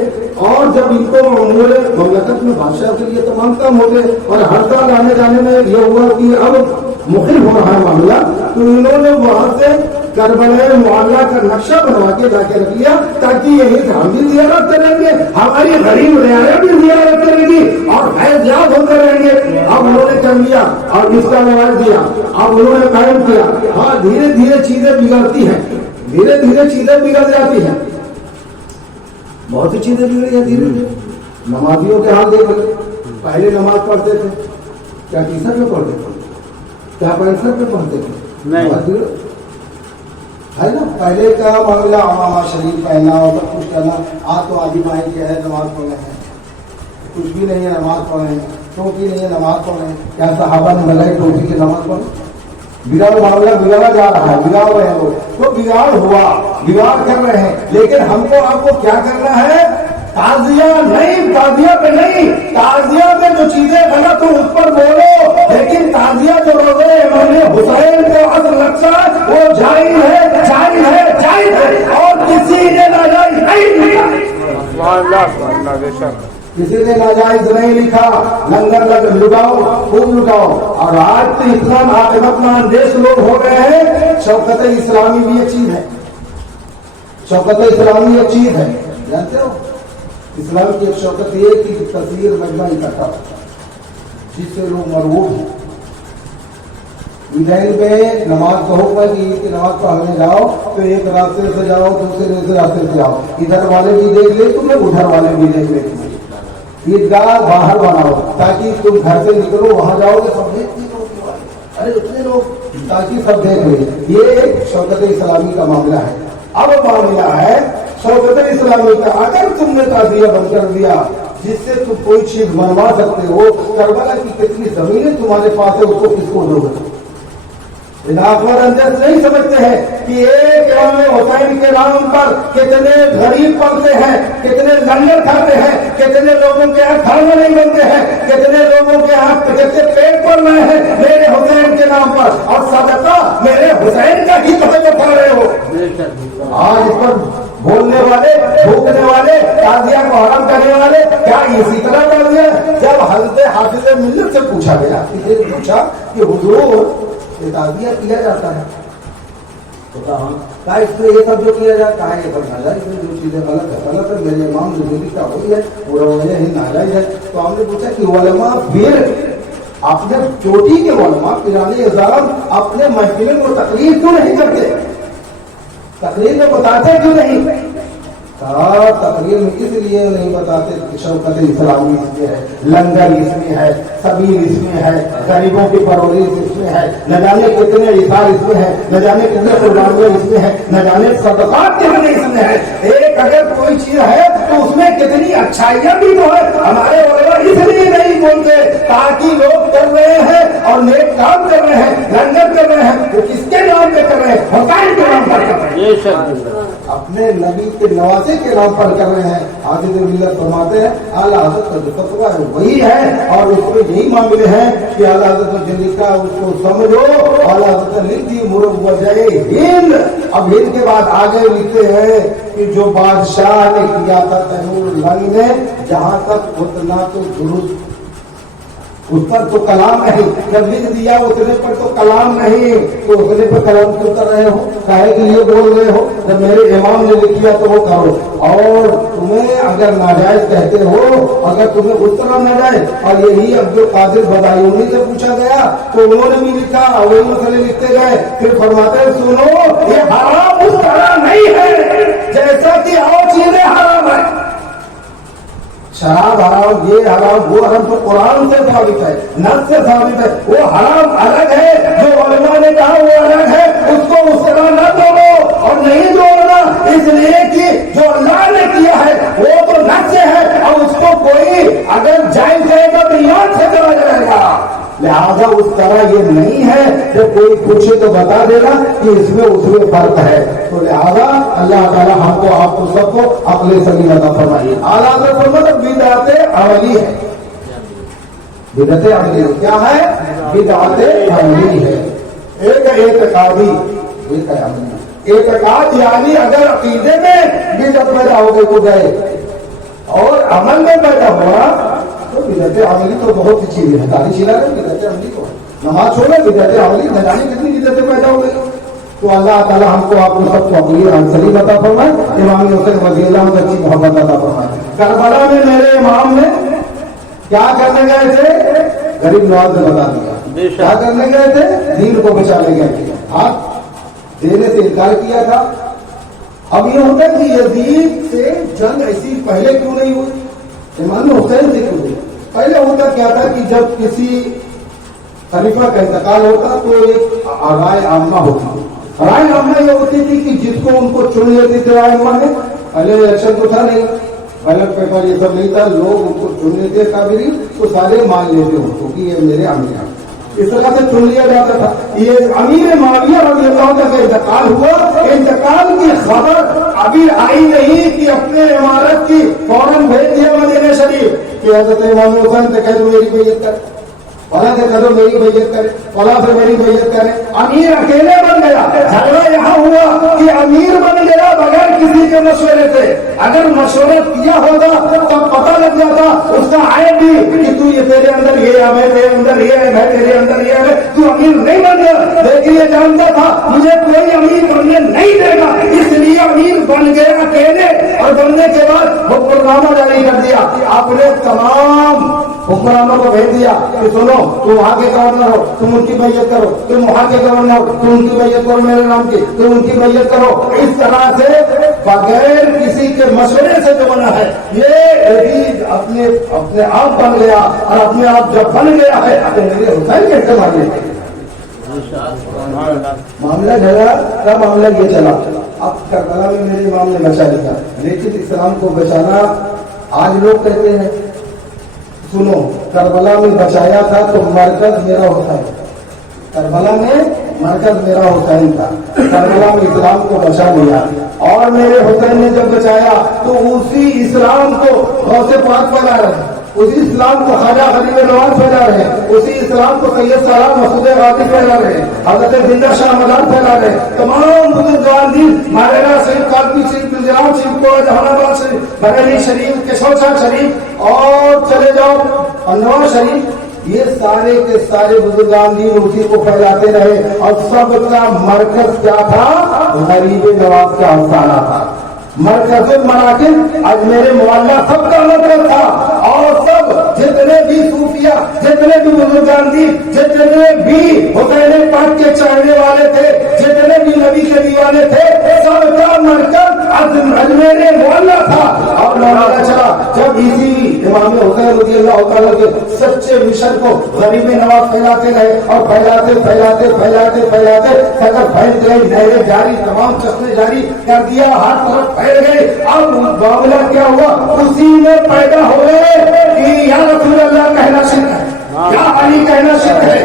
اور جب ان کو امور مملکت میں بادشاہ کے لیے تمام کام ہوتے اور ہر سال آنے جانے میں یہ ہوا کہ اب مخل ہو رہا ہے معاملہ، تو انہوں نے وہاں سے کربلا معاملہ کا نقشہ بنوا کے لا کے رکھ لیا تاکہ یہی ہم بھی زیارت کریں گے، ہماری غریب رعایا بھی زیارت کریں گی اور فیض یاب ہوتے رہیں گے. اب انہوں نے کر لیا اور اس کا رواج دیا، اب انہوں نے قائم کیا. ہاں دھیرے دھیرے چیزیں بگڑتی ہیں، دھیرے دھیرے چیزیں بگڑ جاتی ہیں، بہت سی چیزیں بگڑی ہیں دھیرے دھیرے. نمازیوں کے حال دیکھ لیں، پہلے نماز پڑھتے تھے کیا ٹی شرٹ میں پڑھتے تھے، کیا پینٹ شرٹ میں پڑھتے تھے، ہے نا. پہلے کا معاملہ عمامہ شریف پہننا اور سب کچھ کرنا. آج تو آدھی بھائی کیا ہے نماز پڑھ رہے ہیں، کچھ بھی نہیں ہے نماز پڑھ رہے ہیں، ٹوپی نہیں ہے نماز پڑھ رہے ہیں. کیا صحابہ نے لگائی ٹوپی کی نماز پڑھ؟ بگاڑ معاملہ بگاڑا جا رہا ہے، بگاڑ رہے ہیں لوگ، تو بگاڑ ہوا، بگاڑ کر رہے ہیں. لیکن ہم کو آپ کو کیا کرنا ہے؟ تعزیہ نہیں، تعزیہ پہ نہیں، تعزیہ میں جو چیزیں غلط ہو اس پر بولو، لیکن تعزیہ جو روزے امام حسین کا اصل نقشہ وہ جائز ہے، جائز ہے، جائز ہے، اور کسی نے ناجائز نہیں لکھا، کسی نے ناجائز نہیں لکھا. لنگر لگاؤ، خوب لٹاؤ. اور آج تو اسلام عاقبت میں اندیش لوگ ہو گئے ہیں. شوکت اسلامی بھی ایک چیز ہے، شوکت اسلامی ایک چیز ہے، جانتے ہو اسلام کی ایک شوکت یہ کہ تصویر مجمع اکٹھا جس سے لوگ مرغوب ہیں. عیدین پہ نماز کا حکم ہے کہ عید کی نماز پڑھنے جاؤ تو ایک راستے سے جاؤ، دوسرے راستے سے آؤ. ادھر والے بھی دیکھ لے تمہیں، ادھر والے بھی دیکھ لے تمہیں. عیدگاہ باہر بناؤ تاکہ تم گھر سے نکلو وہاں جاؤ تو سب دیکھ لیں، ارے اتنے لوگ، تاکہ سب دیکھ لیں. یہ ایک شوکت اسلامی کا معاملہ ہے. اب معاملہ ہے شوکت اسلامی کا. اگر تم نے تعزیہ بند کر دیا جس سے تم کوئی چیز بنوا سکتے ہو، کربلا کی کتنی زمینیں تمہارے پاس ہے اس کو کس کو دو گے؟ اخبار اندر نہیں سمجھتے ہیں کہ ایک امام حسین کے نام پر کتنے غریب پلتے ہیں، کتنے لنگر کھاتے ہیں، کتنے لوگوں کے یہاں کھانا نہیں بنتے ہیں، کتنے لوگوں کے یہاں کتنے پیٹ پڑ رہے ہیں میرے حسین کے نام پر، اور صدقہ میرے حسین کا ہی تو پڑھ رہے ہو. آج پر بولنے والے، بھوکنے والے، تعزیہ کو حرام کرنے والے کیا اسی طرح کر دیا؟ جب حضرت حافظ ملت سے پوچھا گیا، پوچھا کہ حضور یہ تعزیہ کیا جاتا ہے تو کہا اس میں یہ سب جو کیا جاتا ہے یہ سب ناجائز ہے، جو چیزیں غلط ہے غلط ہے. میرے امام زندگی کا وہی ہے، پورا وجہ ہی ناجائز ہے. تو ہم نے پوچھا کہ علماء پھر اپنے چوٹی کے علماء پیرانے اعظام اپنے محفلوں کو تقریر کیوں نہیں کرتے، تقریر میں بتاتے کیوں نہیں؟ تقریر میں اس لیے نہیں بتاتے کہ شوکت اسلامی اس میں ہے، لنگر اس میں ہے، سبیل اس میں ہے، غریبوں کی پرورش اس میں ہے، نہ جانے کتنے اشار اس میں ہے، نہ جانے کتنے قربانیاں اس میں ہے، نہ جانے صدقات کتنے اس میں ہے۔ ایک اگر کوئی چیز ہے تو اس میں کتنی اچھائیاں بھی تو ہے۔ ہمارے علماء اس لیے نہیں بولتے تاکہ لوگ کر رہے ہیں اور نیک کام کر رہے ہیں، لنگر کر رہے ہیں، وہ کس کے نام پہ کر رہے ہیں؟ حسین کے نام پر کر رہے ہیں، اپنے نبی کے نوازے کے نام پر کر رہے ہیں۔ حافظ ملت فرماتے ہیں اعلیٰ حضرت کا جو فتویٰ ہے وہی ہے، اور اس میں یہی معاملے ہیں کہ اعلیٰ حضرت نے جو لکھا اس کو سمجھو۔ اعلیٰ حضرت نے لکھ دی مروجہ ہند، اب ہند کے بعد آگے لکھتے ہیں کہ جو بادشاہ نے کیا تھا تیمور لنگ نے، جہاں تک اتنا تو درست، اس پر تو کلام نہیں، جب لکھ دیا اتنے پر تو کلام نہیں، تو اتنے پر کلام کیوں کر رہے ہو؟ کاہے کے لیے بول رہے ہو؟ جب میرے امام نے لکھ دیا تو وہ کرو۔ اور تمہیں اگر ناجائز کہتے ہو، اگر تمہیں اس طرح ناجائز، اور یہی عبد القادر بدایونی سے پوچھا گیا تو انہوں نے بھی لکھا، وہی مسئلے لکھتے گئے، پھر فرماتے ہیں سنو یہ حرام اس طرح نہیں ہے جیسا کہ اور چیزیں حرام ہے۔ شراب حرام، یہ حرام، وہ حرام تو قرآن سے ثابت ہے، نص سے ثابت ہے۔ وہ حرام الگ ہے، جو علماء نے کہا وہ الگ ہے، اس کو اس طرح نہ توڑو، اور نہیں توڑنا اس لیے کہ جو اللہ نے کیا ہے وہ تو نص سے ہے، اور اس کو کوئی اگر جائز کرے گا تو ایمان سے چلا جائے گا۔ لہذا اس طرح یہ نہیں ہے کہ کوئی پوچھے تو بتا دینا کہ اس میں اس میں فرق ہے۔ تو لہذا اللہ تعالیٰ ہم کو آپ کو سب کو عقل سلیم عطا فرمائے۔ اعلیٰ حضرت فرماتے بدعت عملی ہے، بدعت عملی کیا ہے؟ بدعت عملی ہے، ایک اعتقادی، ایک عملی۔ اعتقاد یعنی اگر عقیدے میں بدعت پیدا ہو گئی تو گئے، اور عمل میں پیدا ہوا تو بدعت عملی تو بہت سی چیزیں ہیں، داڑھی چھیلا ہے بدعت عملی کو، نماز چھوڑے بدعت عملی، نہ جانے کتنی بدعتیں پیدا ہو گئی۔ تو اللہ تعالیٰ ہم کو آپ کو سب کو عقلی سلیم عطا فرمائے، امام حسین رضی اللہ عنہ کی محبت عطا فرمائے۔ کربلا میں میرے امام نے کیا کرنے گئے تھے؟ غریب نواز نے بتا دیا کیا کرنے گئے تھے، دین کو بچانے گئے تھے، ہاتھ دینے سے انکار کیا تھا۔ اب یہ ہوتا ہے کہ یزید سے جنگ ایسی پہلے کیوں نہیں ہوئی، امام حسین سے کیوں ہوئی؟ پہلے ہوتا کیا تھا کہ جب کسی خلیفہ کا انتقال ہوتا تو ایک رائے عامہ ہوتی، رائے عامہ یہ ہوتی تھی کہ جس کو ان کو چن لیتے تھے رائے عامہ میں، پہلے الیکشن تو تھا نہیں، بیلٹ پیپر یہ سب نہیں تھا، لوگ ان کو چن لیتے کابری تو سارے مان لیتے ان کو کہ یہ میرے امیر، اس طرح سے چن لیا جاتا تھا۔ یہ امیر معاویہ رضی اللہ عنہ کا انتقال ہوا، انتقال کی خبر ابھی آئی نہیں کہ اپنے عمارت کی فوراً بھیج دیا مدینہ شریف کہ حضرت امام حسین سے کہہ دو میری بیعت کر، فلاں سے کہہ دو میری بیعت کرے، فلاں سے میری بیعت کرے۔ امیر اکیلے بن گیا، جھگڑا یہاں ہوا کہ امیر بن گیا بغیر کسی کے مشورے سے، اگر مشورہ کیا ہوگا تب پتہ لگ جاتا اس کا عیب بھی کہ تو یہ تیرے اندر یہ ہے، میں تیرے اندر یہ ہے، میں تیرے اندر یہ ہے، تو امیر نہیں بن گیا، لیکن یہ جانتا تھا مجھے کوئی امیر بننے نہیں دے گا، اس لیے امیر بن گیا اکیلے، اور بننے کے بعد حکم نامہ جاری کر دیا، اپنے تمام حکمرانوں کو بھیج دیا کہ سنو تم وہاں کے گورنر ہو، تم ان کی بیعت کرو، تم وہاں کے گورنر ہو، تم ان کی بیعت کرو میرے نام کی، تم ان کی بیعت کرو۔ اس طرح سے بغیر کسی کے مشورے سے جو بنا ہے یہ عزیز اپنے آپ بن گیا، اور اپنے آپ جب بن گیا ہے تو میرے حسین کیسے مان لیتے معاملہ جھگڑا کا معاملہ یہ چلا۔ اب کربلا میں میرے امام نے بچا لیا، لیکن اسلام کو بچانا آج لوگ کہتے ہیں سنو کربلا میں بچایا تھا تو مرکز میرا حسین، کربلا میں مرکز میرا حسین تھا، کربلا میں اسلام کو بچا لیا، اور میرے حسین نے جب بچایا تو اسی اسلام کو غوث پاک پھیلا رہے ہیں، اسی اسلام کو خواجہ غریب نواز پھیلا رہے ہیں، اسی اسلام کو سید سلام مسعود غازی پھیلا رہے ہیں، حضرت زندہ شاہ مدار پھیلا رہے ہیں، تمام بزرگان دین مارینا شریف، کالپی شریف، گجرات شریف، کوڑا جہان آباد شریف، بریلی شریف، کشور شاہ شریف، اور چلے جاؤ انور شریف، یہ سارے کے سارے بزرگان دین اسی کو پھیلاتے رہے، اور سب کا مرکز کیا تھا؟ غریب نواز کا افسانہ تھا، مرکز مراکز اجمیر معلیٰ سب کا مرکز تھا، اور سب جتنے بھی صوفیہ، جتنے بھی بزرگان دین، جتنے بھی حسین پاک کے چاہنے والے تھے، جتنے بھی نبی کے دیوانے تھے، سب کا مرکز اجمیر مولا تھا اور مولانا چلا جب اسی امام حسین رضی اللہ تعالیٰ کے سچے مشن کو غریب نواز پھیلاتے رہے اور پھیلاتے پھیلاتے پھیلاتے پھیلاتے اگر پھیل گئی نہریں جاری تمام چشمے جاری کر دیا ہر طرف پھیل گئے. اب معاملہ کیا ہوا اسی میں پیدا ہوئے کہ یا رسول اللہ کہنا شرک ہے یا علی کہنا شرک ہے.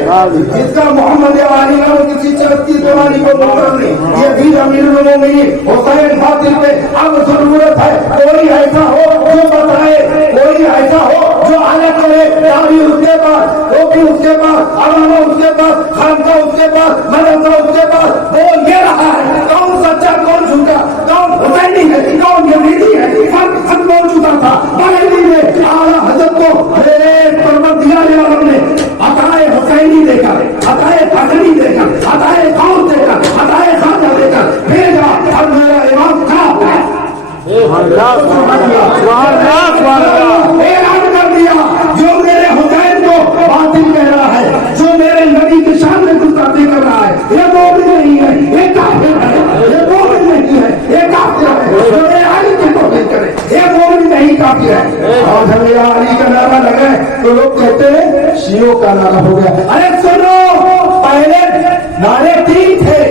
اس کا محمد علی نام کسی چرت کی زبانی کو مقرر نہیں. یہ بھی امیر المومنین حسین فاطر پہ اب ضرورت ہے کوئی ایسا ہو جو بتائے کوئی ایسا ہو جو الگ کرے. تعبیر اس کے پاس ٹوپی اس کے پاس علامہ اس کے پاس خانقاہ اس کے پاس مدرسہ اس کے پاس وہ یہ رہا ہے کون سچا کون جھوٹا کون حسینی ہے کون یزیدی ہے سب موجودہ تھا. بریلی میں اعلیٰ حضرت کو پروردگار عالم نے عطائے حسینی دے کر عطائے فاطمی دے کر عطائے قوم دے کر عطائے خواجہ دے کر بھیجا اور میرا امام کہاں ہوا اعلان کر دیا جو میرے حسین کو باطل کہہ رہا ہے جو میرے نبی کی شان میں گستاخی کر رہا ہے یہ مومن نہیں ہے یہ کافر ہے یہ مومن نہیں ہے یہ کافر ہے جو میرے علی کی توہین کرے یہ مومن نہیں کافر ہے. اور جب میرا علی کا نعرہ لگے تو لوگ کہتے ہیں شیعوں کا نعرہ ہو گیا. ارے سنو پہلے نعرے تین تھے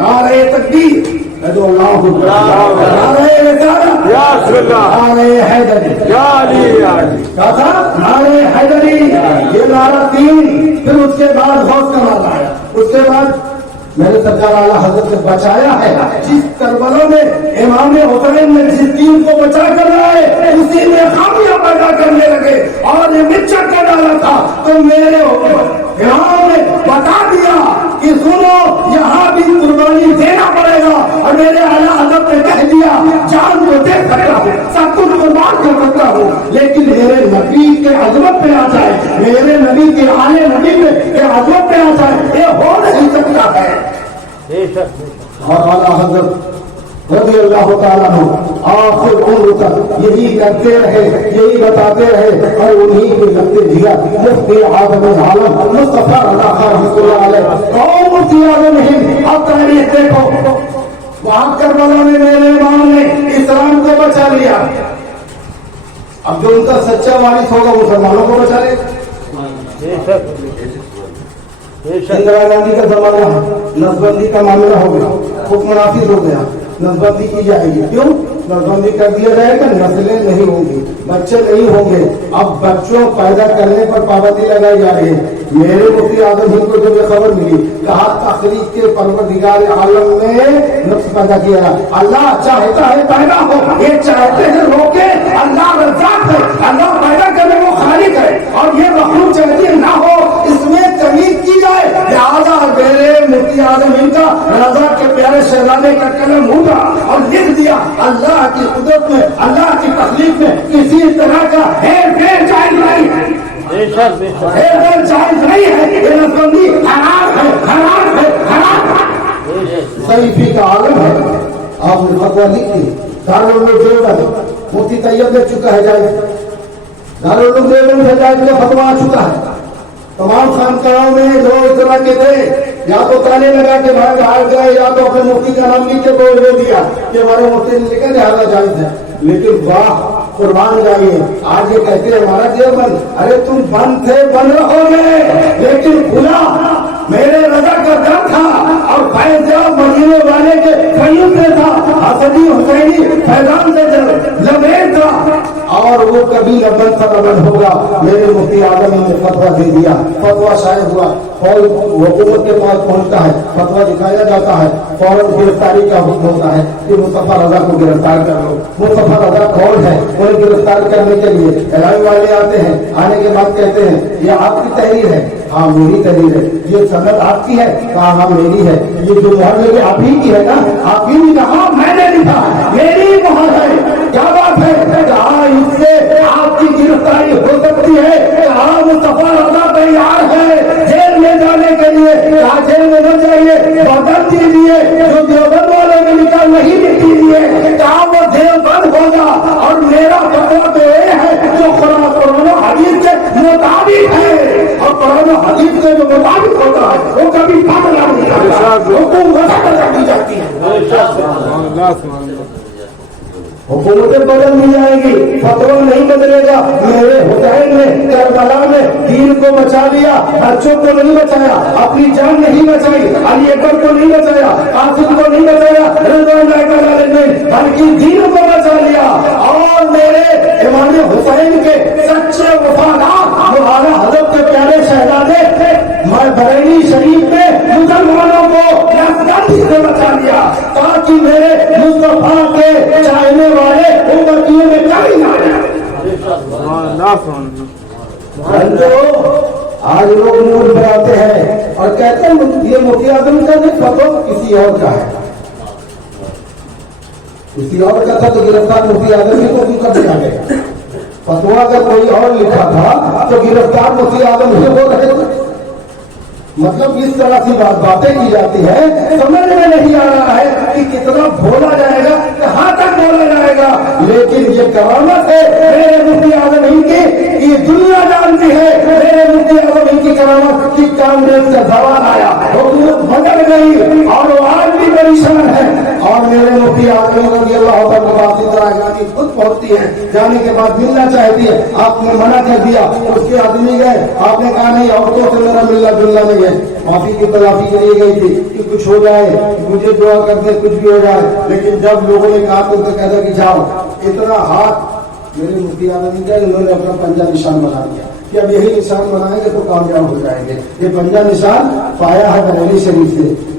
نعرے تکبیر نعرے رسالت نعرے حیدری کیا تھا نعرے حیدری یہ نعرہ تین. پھر اس کے بعد غوث کا نعرہ آیا. اس کے بعد میرے سرکار اعلیٰ حضرت سے بچایا ہے جس کربلا میں امام حسین نے جس دین کو بچا کر لائے اسی میں خامیاں پیدا کرنے لگے اور یہ مچر کا ڈالا تھا. تو میرے امام نے بتا دیا کہ سنو یہاں بھی قربانی دینا پڑے گا اور میرے اعلیٰ حضرت نے کہہ دیا جان کو دے سکتا ہوں سب کچھ قربان کر سکتا ہوں لیکن میرے نبی کے عظمت پہ آ جائے میرے نبی کے آنے نبی کے عظمت پہ آ جائے یہ ہو نہیں سکتا ہے. اور اعلیٰ حضرت رضی اللہ تعالیٰ آخر عمر تک یہی کرتے رہے یہی بتاتے رہے اور انہی کو لگتے دیا مفتی اعظم عالم مصطفیٰ رضا خان رحمۃ اللہ علیہ کون مفتی اعظم ہند. اب تاریخ دیکھو وہاں کربلا میں میرے امام نے اسلام کو بچا لیا. اب جو ان کا سچا وارث ہوگا مسلمانوں کو بچا لے. اندرا گاندھی کا زمانہ نسبندی کا معاملہ ہو گیا حکم نافذ ہو گیا نسبندی کی جائے گی. کیوں نسبندی کر دیا جائے گا نسلیں نہیں ہوں گی بچے نہیں ہوں گے. اب بچوں پیدا کرنے پر پابندی لگائی جا رہی ہے. میرے مفتی اعظم ہند کو جب یہ خبر ملی کہا تخلیق کے پروردگار عالم نے نفس پیدا کیا اللہ چاہتا ہے پیدا ہو یہ چاہتے ہیں روکے اللہ رزاق ہے اللہ پیدا کرنے وہ خالق ہے اور یہ مخلوق چاہتی ہے نہ ہو اس میں تمیز کی جائے. لہٰذا میرے مفتی اعظم ہند کا رضا کے پیارے شہزادے کا قلم ہوگا اور لکھ دیا اللہ کی قدرت میں اللہ کی تخلیق میں کسی طرح کا ہیر پھیر جائز نہیں ہے. جائز نہیں ہے یہ نسبندی حرام ہے حرام ہے حرام ہے. صحیفی کا عالم ہے آپ نے فتویٰ لکھی دارالعلوم دیوبند مفتی طیب لے چکا ہے جائز دارالعلوم دیوبند سے جائز کا فتویٰ آ چکا ہے. تمام خانقاہوں میں جو اس طرح کے تھے یا تو تانے لگا کے بھاگ بھاگ گئے یا تو اپنے مفتی کا نام لکھ کے بول دیا کہ ہمارے مفتی نے لکھا لہٰذا جائز ہے. لیکن واہ قربان جائیے آج یہ کہتے ہیں ہمارا دیوبند ارے تم بند تھے بند رہو گے لیکن کھلا میرے رضا کا در تھا اور فیض مدینے والے کے فیض سے تھا حسنی حسینی فیضان سے لبیک تھا اور وہ کبھی لبن سا لبن ہوگا. میرے مفتی اعظم نے فتویٰ دے دیا فتویٰ شائع ہوا فوج حکومت کے پاس پہنچتا ہے فتویٰ دکھایا جاتا ہے فوراً گرفتاری کا حکم ہوتا ہے کہ مصطفیٰ رضا کو گرفتار کر لو. مصطفیٰ رضا کون ہے انہیں گرفتار کرنے کے لیے اعلان والے آتے ہیں آنے کے بعد کہتے ہیں یہ آپ کی تحریر ہے ہاں میری تحریر ہے. یہ سند آپ کی ہے کہا ہاں میری ہے. یہ جو مہر لگے آپ ہی کی ہے نا آپ ہی نہیں کہا میں نے لکھا میری مہر ہے. کیا بات ہے کہا اس سے آپ کی گرفتاری ہو سکتی ہے کہا مصطفیٰ رضا تیار ہے جیل میں جانے کے لیے کہا جیل میں نہ جائیے بدل دیجیے جو دیوبند والوں نے لکھا نہیں لکھ دیجیے کہا وہ دیوبند ہوگا اور میرا فتویٰ تو یہ ہے جو قرآن و حدیث کے مطابق ہے اور قرآن و حدیث کے جو مطابق ہوتا ہے وہ کبھی بدلا نہیں ہوتا حکومت بدل دی جاتی ہے. हुकूमतें बदल नहीं जाएगी, फतवा नहीं बदलेगा। मेरे हुसैन ने करबला में दीन को बचा लिया, बच्चों को नहीं बचाया, अपनी जान नहीं बचाई, अली अकबर को नहीं बचाया, कासिम को नहीं बचाया, बल्कि दीन को बचा लिया। और मेरे इमाम हुसैन के सच्चे वफादार मौलाना हजरत के प्यारे शहजादे बरेली शरीफ में मुसलमानों को अफगानी से बचा लिया, ताकि मेरे मुस्तफा के चाहने वाले उम्मतियों में कभी ना आए। आज लोग मूड बनाते हैं और कहते हैं ये मुफ्ती आजम का नहीं, फतवा किसी और का है। किसी और का था तो गिरफ्तार मुफ्ती आजम ही को कब आ गया। फतवा अगर कोई और लिखा था तो गिरफ्तार मुफ्ती आजम ही हो रहे थे। मतलब इस तरह की बातें की जाती है, समझ में नहीं आ रहा है कि कितना बोला जाएगा, कहाँ तक बोला जाएगा। लेकिन ये करामत है मेरे मुफ्ती आजम की, ये दुनिया जानती है मेरे मुफ्ती आजम की करामत की कांग्रेस का सवाल आया, हुकूमत बदल गई और वो आज भी परेशान है। और मेरे मुफ्ती आजम रज़ी अल्लाह तआला खुद पहुंचती है, जाने के बाद मिलना चाहती है, आपने मना कर दिया, उसके आदमी गए, आपने कहा नहीं औरतों से मेरा मिलना जुलना नहीं है, माफी की तलाफी के लिए गई थी कि कुछ हो जाए, मुझे दुआ करते कुछ भी हो जाए। लेकिन जब लोगों ने कहा तो कहता कि जाओ, इतना हाथ मेरे मुफ्ती आजम गए, उन्होंने अपना पंजा निशान बना दिया कि अब यही निशान बनाएंगे तो कामयाब हो जाएंगे। ये पंजा निशान पाया है बरेली शरीफ से।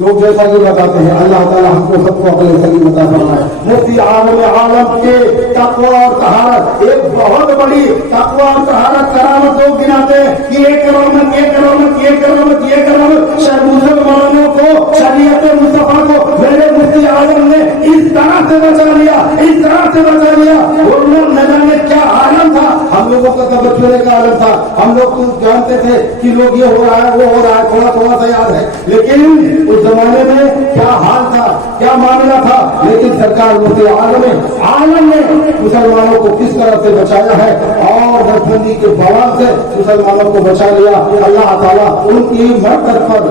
लोग जैसा कि बताते हैं, अल्लाह ताला हमको सबको अक़ल सलीम अता फरमाए। मुफ्ती आलम के तक़वा और तहारत, एक बहुत बड़ी तक़वा और तहारत करामत लोग गिनाते हैं कि ये करामत, ये करामत, ये करामत, ये करामत। शायद मुसलमानों को, शरीयत मुस्तफा को मेरे मुफ्ती आलम ने इस तरह से बचा लिया, इस तरह से बचा लिया। वरना न जाने क्या आलम था, हम लोगों का तबच्चुने का आलम था। हम लोग जानते थे कि लोग ये हो रहा है, वो हो रहा है, थोड़ा थोड़ा सा याद है। लेकिन उस जमाने में क्या हाल था, क्या मामला था। लेकिन सरकार मुफ्ती आलम ने मुसलमानों को किस तरह से बचाया है और नसबंदी के बवाल से मुसलमानों को बचा लिया। अल्लाह ताला उनकी मरकत पर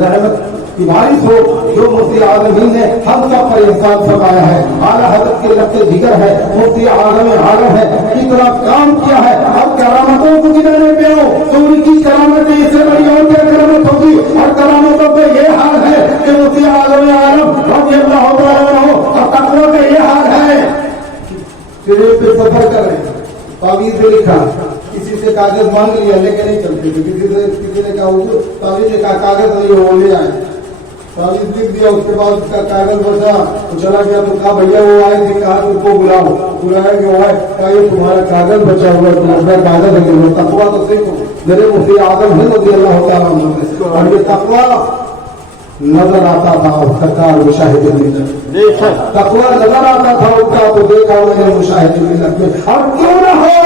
रहमत की बारिश हो, जो मुफ्ती आलम ने हम सब पर इंसान फरमाया है। आला हज़रत के लफ्ज़ जिगर है, मुफ्ती आलम है, कितना काम किया है। अब करामतों को गिनाने पे हो तो उनकी करामतें इससे बड़ी और क्या करामत होगी। और करामतों पे ये हाल है कि मुफ्ती आलम रज़ी अल्लाह तआला हो और तक़वा का ये हाल है कि पे सफर कर रहे, तावीज़ में लिखा, किसी से कागज मांग लिया लेके नहीं चलते थे, किसी ने कहा तावीज़ ने कहा कागज नहीं हो ले आए, तावीज़ लिख दिया, उसके बाद उसका कागज बचा तो चला गया। तो कहा भैया वो आए थे, कहा उनको बुलाओ, बुलाया कि वो आए, कहा ये तुम्हारा कागज बचा हुआ, तुम्हारा कागज है, तक़वा तो सीखो। मेरे मुफ्ती आज़म है रज़ी अल्लाह तआला अन्हु, और ये तक़वा नजर आता था सरकार मुशाहिदे मिल्लत, तक़वा नजर आता था उनका, तो देखा मैंने मुशाहिदे मिल्लत में। और क्यों न हो,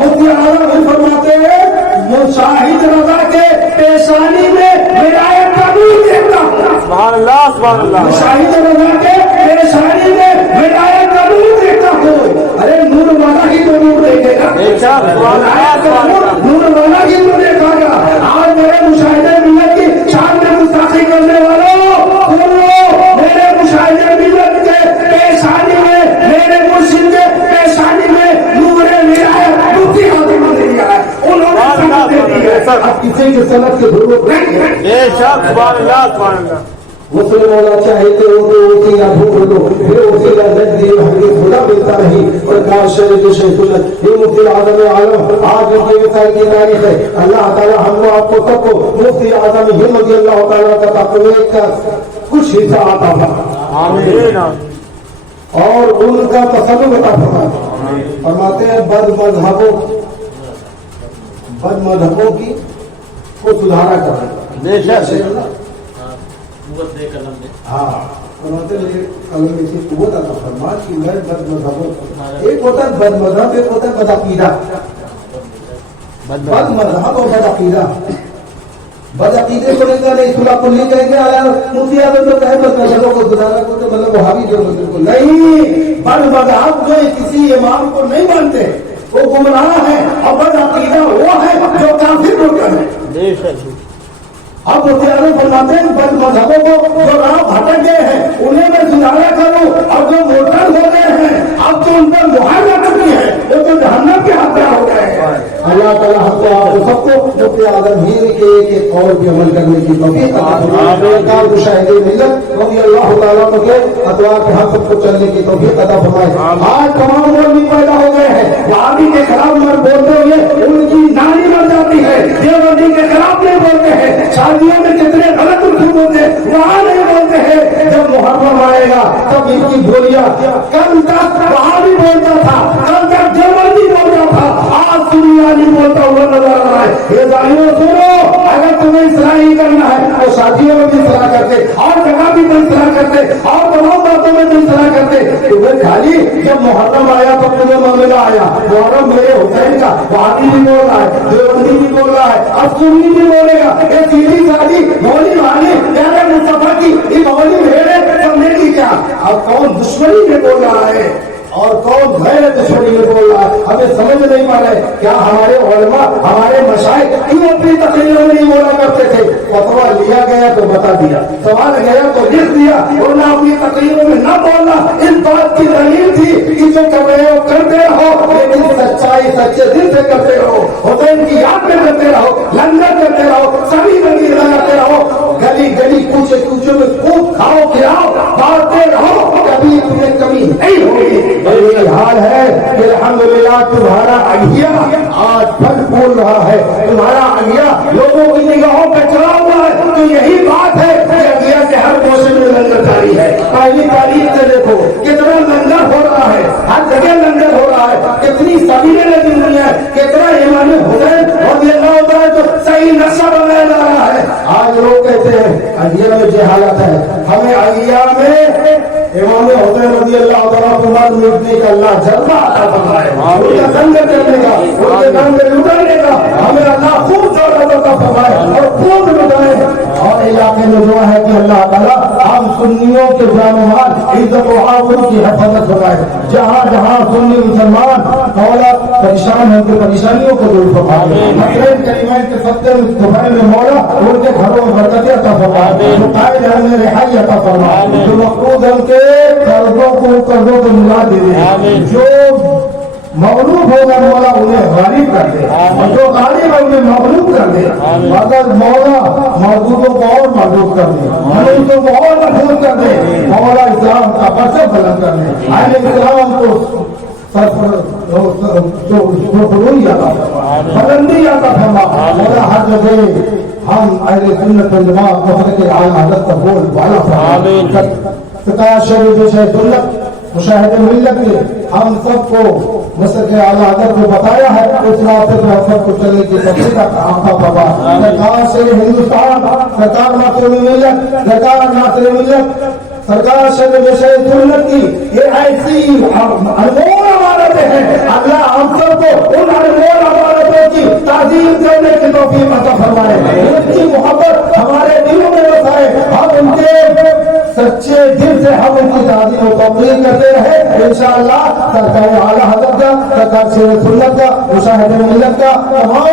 मुफ्ती आज़म फरमाते हैं मुशाहिद रज़ा के पेशानी में विलायत का नूर देखता, सुभान अल्लाह, सुभान अल्लाह। मुशाहिद रज़ा के पेशानी में विलायत का नूर देखता हो। अरे नूर वाला ही तो नूर देखेगा, नूर वाला ही तो देखेगा। आज मेरे मुशाहिदे मिल्लत की शान में गुस्ताखी करने वालों, मेरे मुशाहिदे मिल्लत के पेशानी में, मेरे मुर्शिद के पेशानी में नूरे विलायत मुफ्ती आज़म ने दिया है। उन्होंने दे दी है, अब किसी की सनद की जरूरत नहीं है। बेशक, सुभान अल्लाह, सुभान अल्लाह। मुस्लिम होना चाहते हो तो उसी या ढूंढ लो, फिर उसी या जग दिए हदीस खुदा मिलता नहीं। और काशरीफ शेखुल्लत ये मुफ्ती आज़म आलम आज उनके विसाल की तारीख है। अल्लाह ताला हमको आपको सबको मुफ्ती आज़म रज़ी अल्लाह तआला का तक़वा का कुछ हिस्सा आता था, आमीन। और उनका तसल्लुत अता फरमाते हैं बद मजहबों की को सुधारा कर। हाँ, कलम में से कुव्वत अता फरमा कि मैं बद मजहबों, एक होता है बद मजहब, एक होता है बद अकीदा। बद मजहब और बद अकीदा, बद अकीदे को नहीं सुला कुल्ली कहेंगे। मुफ्ती आज़म तो कहे बद मजहबों को सुधारा को, तो मतलब वहाबी जो को नहीं, बद मजहब जो किसी इमाम को नहीं मानते वो गुमराह है, और बद अकीदा वो है जो काफिर होता है। अब मुफ्तियारों फरमाते हैं बद मजहबों को जो राह भटक गए हैं उन्हें मैं सुधारा करूं, और जो मोटर हो गए हैं अब जो उन पर मुहर लग चुकी है वो तो जहन्नम के हत्या हो गए हैं। अल्लाह ताला हमको आप सबको मुफ्ती आजम हीर के एक कौल पे अमल करने की तौफीक अता फरमाए। मुशाहिदे मिल्लत रज़ी अल्लाह ताला के अतवार पे हम सबको चलने की तौफीक अता फरमाए। आज तमाम मौलवी पैदा हो गए हैं, वहाबी के खिलाफ मत बोलते हुए उनकी नानी मर जाती है, देवबंदी के खिलाफ नहीं बोलते हैं, शादियों में कितने गलत उर्दू बोलते वहाँ नहीं बोलते हैं। जब मुहर्रम आएगा तब इनकी बोलियां, कल तक वहाबी बोलता था, कल तक देवबंदी बोलता था, आज सुन्नी बोलता हुआ नजर आ रहा है। ये जानियो सुनो, अगर तुम्हें इस्लाह ही करना है तो शादियों में भी इस्लाह करते, और जगह भी तो इस्लाह करते, और तमाम बातों में भी इस्लाह करते। तुम्हें खाली जब मुहर्रम आया तो तुम्हें मामला आया, मुहर्रम मेरे हुसैन का, वहाबी भी बोल रहा है, देवबंदी भी बोल रहा है, अब सुन्नी भी बोलेगा। ये सीधी सादी मौली वाली प्यारे मुस्तफा की ये मौली भेड़े समझे की क्या? अब कौन दुश्मनी में बोल रहा है और कौन गैर दुश्मनी में बोल रहा है, हमें समझ नहीं पा रहे। क्या हमारे उलमा, हमारे मशाइख क्यों अपनी तकरीरों में नहीं बोला करते थे? फतवा लिया गया तो बता दिया, सवाल गया तो लिख दिया, और ना अपनी तकरीरों में न बोलना। इस बात की दलील थी कि जो कर रहे हो करते रहो, लेकिन सच्चाई सच्चे दिल से करते रहो, हुसैन की याद में करते रहो, लंगर करते रहो, सभी नबी लगाते रहो, गली गली कूचे कूचे में खूब खाओ खिलाओ बांटते रहो, कभी तुम्हें कमी नहीं होगी। यही हाल है कि अल्हम्दुलिल्लाह तुम्हारा अगिया आज फल फूल रहा है, तुम्हारा अगिया लोगों की निगाहों पे चढ़ा हुआ है। तो यही बात है कि अगिया के हर मौसम में लंगर जारी है। पहली तारीख से देखो कितना लंगर हो रहा है, हर जगह लंगर हो रहा है, कितनी सबीरें लगी हुई है, कितना इमाम हुसैन रज़ियल्लाहु ताला जो सही नक्शा बनाया जा रहा है। आज लोग कहते हैं अगिया में ये हालत है, हमें अगिया में इमाम हुसैन रज़ियल्लाहु ताला को मिटने का अल्लाह जज्बा अता फरमाए, उनका संग करने का, उनके नाम में लुटाने का हमें अल्लाह खूब दौलत अता फरमाए और खूब लुटाए। और इलाके में दुआ है कि अल्लाह ताला हम सुन्नियों के जानमाल इज्जत व आबरू की हिफाजत फरमाए। जहाँ जहाँ सुन्नी मुसलमान मौला परेशान है उनकी परेशानियों को दूर फरमाए। मसलन कलिमात के सत्य दुबई में मौला उनके घरों में बरकत अता फरमाए, जो कायद है उन्हें रिहाई अता फरमाए, जो मक़रूज़ है उनके कर्जों को मिला दे दे, जो मगलूब होगा मौला उन्हें गालिब कर दे, और जो गालिब है उन्हें मगलूब कर दे। अगर मौला मौजूदों को और मजबूत कर दे, मौजूदों को और मजबूत कर दे, मौला इस्लाम का परचम बुलंद कर दे, अहले इस्लाम को बुलंदी अता फरमा। मौला हर जगह हम अहले सुन्नत वल जमात मसलक आला हज़रत का बोल वाला फरमा। प्रकाश सुन्नत मुशाहिदे मिल्लत ने हम सबको मसलक आला हज़रत को बताया है, उस रास्ते पर हम सबको चलने की तौफीक अता फरमा। सरकार से हिंदुस्तान, सरकार नासिर मिल्लत, सरकार नासिर मिल्लत, सरकार से सुन्नत की ये ऐसी अनमोल अमानतें हैं। अल्लाह हम सबको उन अनमोल अमानतों की ताज़ीम करने की तौफीक अता फरमाए, उनकी मोहब्बत हमारे दिलों में बसाए, हम उनके सच्चे दिल से हम उनकी ताज़ीम और तक़रीर करते रहे। इंशाअल्लाह सरकार आला हज़रत का, सरकार से सुन्नत का, मुशाहिदे मिल्लत का, तमाम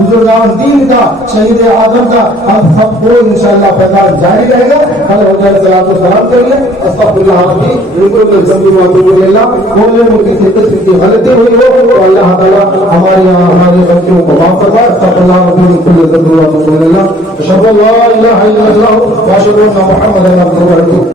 बुजुर्गान दीन का, शहीद आज़म का हम सबको इंशाअल्लाह पैगाम जारी रहेगा। कल हो जाए सलाम करिए अस्तगफिरुल्लाह रब्बी बिल्कुल जल्दी वातुबिल्लाह। बोलने में किसी किस्म की गलती हुई हो तो अल्लाह ताला हमारी गलतियों को माफ फरमाए। अस्तगफिरुल्लाह रब्बी बिल्कुल जल्दी वातुबिल्लाह। अशहदु अल्ला इलाहा इल्लल्लाह व अशहदु अन्ना मुहम्मदन अब्दुहु व रसूलुहु।